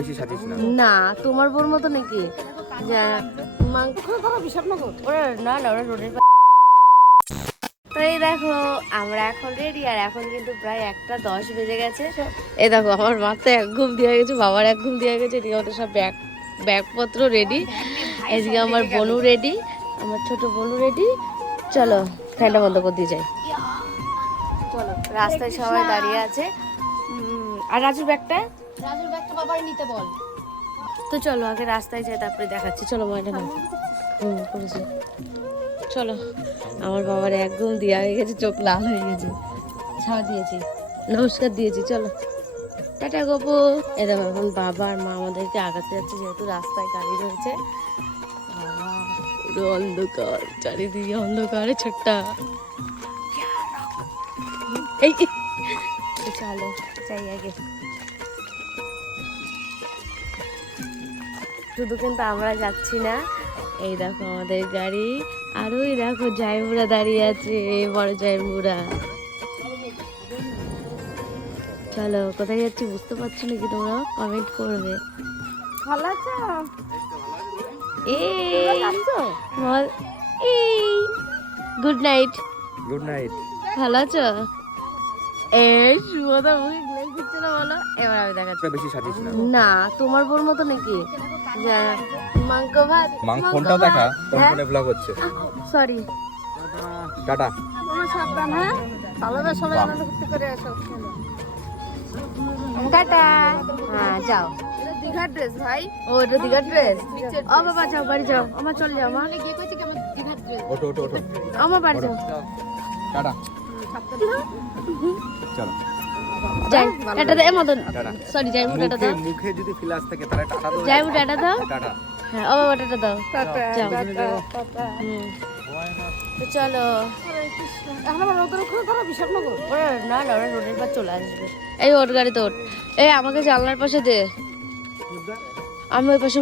বেশি সাজিস না। না তোমার বোর মতো নাকি? যা মাংস ওরা না না ওরা রোডের তো এই দেখো আমরা এখন রেডি আর এখন কিন্তু প্রায় একটা দশ বেজে গেছে। এই দেখো আমার মাথায় এক ঘুম দিয়ে গেছে বাবার এক ঘুম দিয়ে গেছে এদিকে আমাদের সব ব্যাগ ব্যাগপত্র রেডি এদিকে আমার বনু রেডি আমার ছোট বনু রেডি চলো ফ্যানটা বন্ধ করে দিয়ে যাই। চলো রাস্তায় সবাই দাঁড়িয়ে আছে। আর রাজুর ব্যাগটা? রাজুর ব্যাগটা বাবার নিতে বল। তো চলো, আগে রাস্তায় যাই, তারপরে দেখাচ্ছি। চলো নাও হুম, করেছি। চলো, আমার বাবার একদম দেওয়া হয়ে গেছে, চোখ লাল হয়ে গেছে। ছাড় দিয়েছি। নমস্কার দিয়েছি, চলো। টাটা, গোপু। এ এখন বাবা আর মা আমাদেরকে আগাতে যাচ্ছে, যেহেতু রাস্তায় গাড়ি রয়েছে পুরো অন্ধকার, চারিদিকে অন্ধকারে ছোট্টা। এই চলো, যাই আগে। শুধু কিন্তু আমরা যাচ্ছি না। এই দেখো আমাদের গাড়ি। আর ওই দেখো জাইমুরা দাঁড়িয়ে আছে বড় জাইমুরা। চলো কোথায় যাচ্ছি বুঝতে পারছ নাকি তোমরা? কমেন্ট করবে। ভালো আছো? এই গুড নাইট গুড নাইট ভালো আছো? এই শুভদা মুখে গ্লেজ দিচ্ছে না বলো? এবার আমি দেখাচ্ছি। বেশি সাজিস না। না তোমার বোর মতো নাকি? ফোনটাও দেখা কোন হ্যাঁ? ফোনে ব্লগ হচ্ছে। Sorry tata. সাবধান হ্যাঁ? ভালোভাবে সবাই আনন্দ ফুর্তি করে আসো। টাটা। হ্যাঁ যাও। দীঘার ড্রেস ভাই। ও এটা দিঘার ড্রেস ও বাবা যাও বাড়ি যাও। আমার চল যাও মা। গিয়ে কইছে কি আমার দীঘার ড্রেস ওঠো ওঠো ওঠো। আমার বাড়ি যাও। টাটা। চলো। যাই টাটা দে এ মদন। সরি যাই টাটা দাও। মুখে যদি ফিলাস থাকে তাহলে টাটা দাও। যাই মুখ টাটা দাও। টাটা। হ্যাঁ ও বাবা টাটা দাও। Tata tata tata. হুম। তো চলো। এখন আমার ওদের ওখানে ধরো বিশালনগর? ওরা না না ওরা রোডের পার চলে আসবে। এই ওর গাড়িতে ওঠ। এই আমাকে জানলার পাশে দে। আমি ওই পাশে